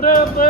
Prabhu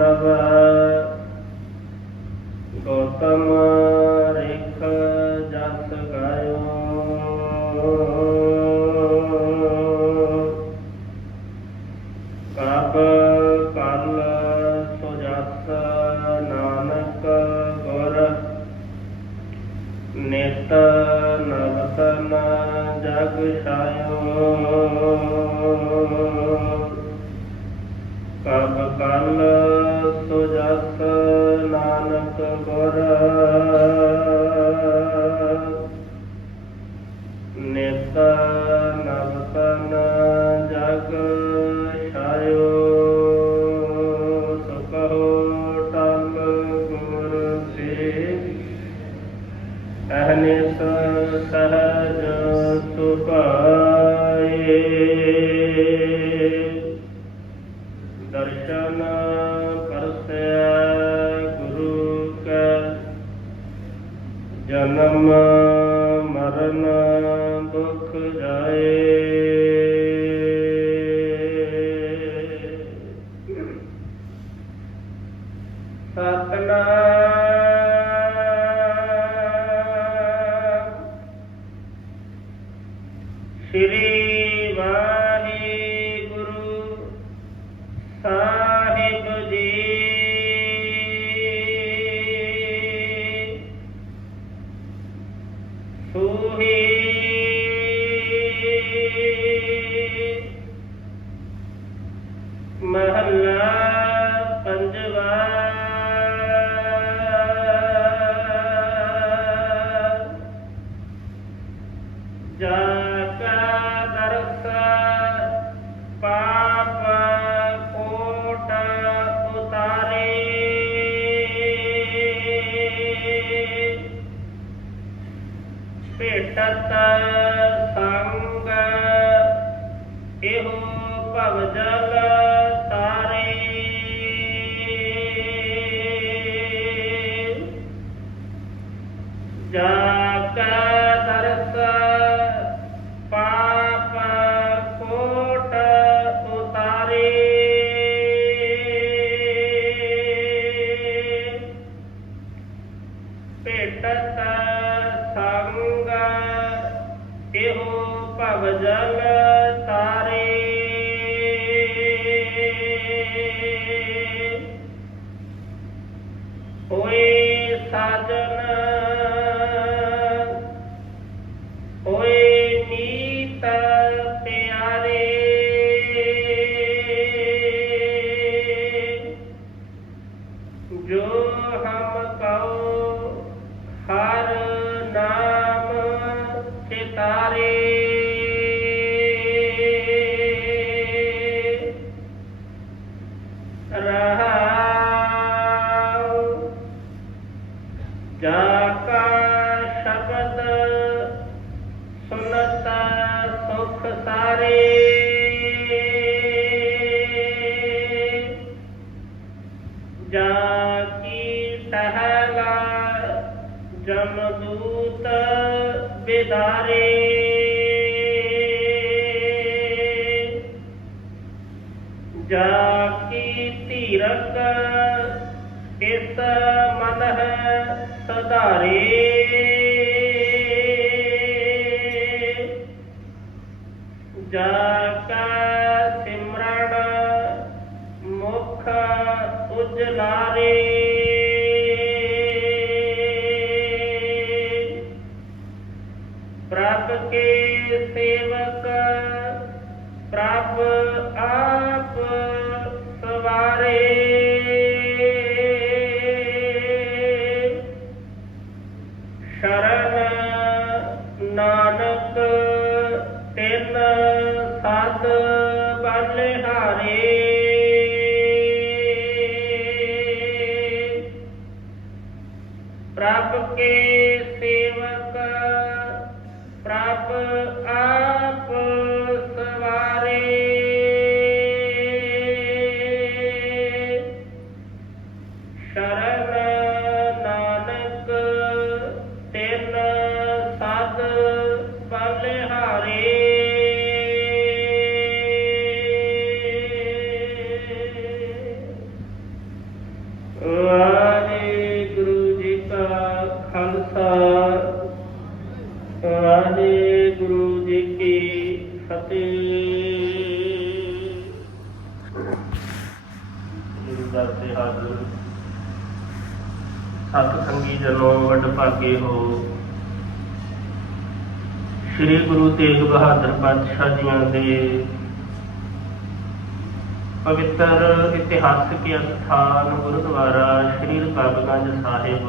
ਗੁਣ ਰਵੈ ਗੌਤਮ ਕਬ ਕਲ ਸੋ ਨਾਨਕ ਗੁਰ। ਨਿਤ ਨਵਤਨ ਜਗ ਛਾਇਓ, ਸੁਖੋ ਟਲ ਗੁਰ ਸੇ ਅਹਨਿਸ ਸਹਜ ਜਨਮ ਮਰਨ ਦੁਖ ਜਾਏ। ਸਤਨਾਮ। ਸ੍ਰੀ ਵਾਹਿਗੁਰੂ ਸਾਹਿਬ ਜੀ ਮਹੱਲਾ ਪੰਜਵਾ ਜਾ ਕਾ ਦਰਸ ਪਾਪ ਕੋਟ ਉਤਾਰੇ ਭੇਟਤ ਸੰਗ ਇਹੋ ਭਵ ਜਲ ਭੇਟਤ ਸੰਗ ਇਹੋ ਭਵ ਜਲ ਤਾ ਜਾ ਕਾ ਸ਼ਬਦ ਸੁਨਤ ਸੁਖ ਸਾਰੇ ਜਾ ਕੀ ਟਹਲਾ ਜਮਦੂਤ ਵਿਦਾਰੇ ਜਾ ਕੀ ਧੀਰਕ ਇਸ ਮਨ ਹੈ ਸਧਾਰੇ। ਜਾ ਕਾ ਸਿਮਰਨ ਮੁਖ ਉਜਲਾਰੇ ਪ੍ਰਭ ਕੇ ਸੇਵਕ ਪ੍ਰਭ ਆਪ ਸਤ ਸੰਗੀ ਜਨੋ ਵੱਡ ਭਾਗੇ ਹੋ। ਸ੍ਰੀ ਗੁਰੂ ਤੇਗ ਬਹਾਦਰ ਪਾਤਸ਼ਾਹ ਜੀਆਂ ਦੇ ਪਵਿੱਤਰ ਇਤਿਹਾਸਕ ਅਸਥਾਨ ਗੁਰਦੁਆਰਾ ਸ੍ਰੀ ਰਕਾਬਗੰਜ ਸਾਹਿਬ।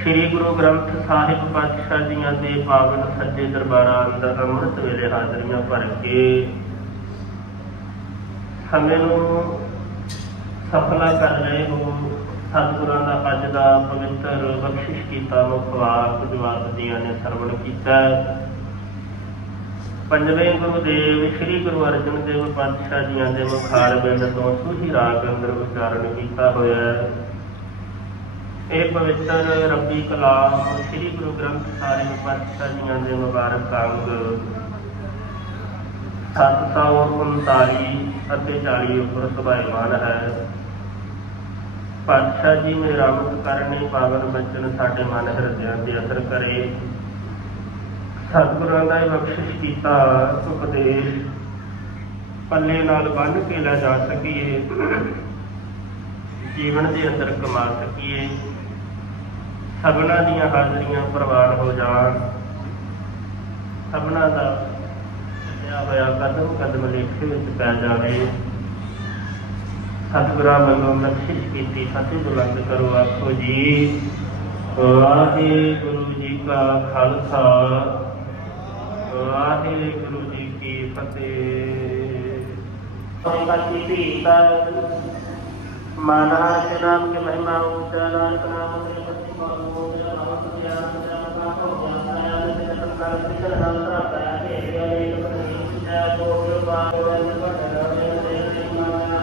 ਸ੍ਰੀ ਗੁਰੂ ਗ੍ਰੰਥ ਸਾਹਿਬ ਪਾਤਸ਼ਾਹ ਜੀਆਂ ਦੇ ਪਾਵਨ ਸੱਜੇ ਦਰਬਾਰਾਂ ਅੰਦਰ ਅੰਮ੍ਰਿਤ ਵੇਲੇ ਹਾਜ਼ਰੀਆਂ ਭਰ ਕੇ ਸਮੇਂ ਨੂੰ ਸਫਲਾ ਕਰ ਰਹੇ ਹੋ ਸਤਿਗੁਰਾਂ ਦਾ ਅੱਜ ਦਾ ਪਵਿੱਤਰ ਬਖਸ਼ਿਸ਼ ਕੀਤਾ ਮੁਖਵਾਕ ਜਵਾਬ ਦੀਆਂ ਨੇ ਸਰਵਣ ਕੀਤਾ। ਪੰਜਵੇਂ ਗੁਰੂ ਦੇਵ, ਸ੍ਰੀ ਗੁਰੂ ਅਰਜਨ ਦੇਵ ਪਾਤਸ਼ਾਹ ਜੀਆਂ ਦੇ ਮੁਖਾਰ ਬਿੰਦ ਤੋਂ ਸੂਹੀ ਰਾਗ ਅੰਦਰ ਉਚਾਰਨ ਕੀਤਾ ਹੋਇਆ ਹੈ। ਇਹ ਪਵਿੱਤਰ ਰੱਬੀ ਕਲਾਮ ਸ੍ਰੀ ਗੁਰੂ ਗ੍ਰੰਥ ਸਾਹਿਬ ਪਾਤਸ਼ਾਹ ਜੀਆਂ ਦੇ ਮੁਬਾਰਕ ਅੰਗ 739 ਅਤੇ 40 ਉਪਰ ਸੁਭਾਇਮਾਨ ਹੈ। ਪਾਤਸ਼ਾਹ ਜੀ ਮੇਰਾਮਤ ਕਰਨੀ ਪਾਵਨ ਬਚਨ ਸਾਡੇ ਮਨ ਹਿਰਦਿਆਂ ਤੇ ਅਸਰ ਕਰੇ। ਸਤਿਗੁਰਾਂ ਦਾ ਇਹ ਬਖਸ਼ਿਸ਼ ਕੀਤਾ, ਉਪਦੇਸ਼ ਪੱਲੇ ਨਾਲ ਬੰਨ ਕੇ ਲੈ ਜਾ ਸਕੀਏ, ਜੀਵਨ ਦੇ ਅੰਦਰ ਕਮਾ ਸਕੀਏ। ਸਭਨਾਂ ਦੀਆਂ ਹਾਜ਼ਰੀਆਂ ਪ੍ਰਵਾਨ ਹੋ ਜਾਣ। ਸਭਨਾਂ ਦਾ ਲਿਆ ਹੋਇਆ ਕਦਮ ਕਦਮ ਲੇਖੇ ਵਿੱਚ ਪੈ ਜਾਵੇ। ਸਤਿਗੁਰਾਂ ਵੱਲੋਂ ਬਖਸ਼ਿਸ਼ ਕੀਤੀ ਫਤਿਹ ਬੁਲੰਦ ਕਰੋ ਆਖੋ ਜੀ। ਵਾਹਿਗੁਰੂ ਜੀ ਕਾ ਖਾਲਸਾ, ਵਾਹਿਗੁਰੂ ਜੀ ਕੀ ਫਤਿਹ। ਸੰਗਤ ਦੀ ਮਾਨਾ ਕੇ ਕੇ ਮਹਿਮਾ ਉੱਚਾ ਨਾਮ ਦੇ ਪਤੀ ਮਾਨੋ ਮੇਰਾ ਨਾਮ ਸਤਿਆ ਸਤਿਆ ਕਾ ਹੋ ਜਾਣਾ ਹੈ ਤੇ ਸੰਕਾਰ ਸਿਕਰ ਨਾਲ ਪ੍ਰਾਪਤ ਹੈ ਕਿ ਇਹ ਇੱਕ ਪਤੀ ਜੈ ਕੋਲ ਵਨ ਭਟਨਾ ਦੇ ਦੇ ਮਾਨਾ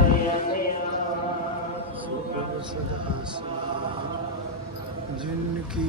सदा जिनकी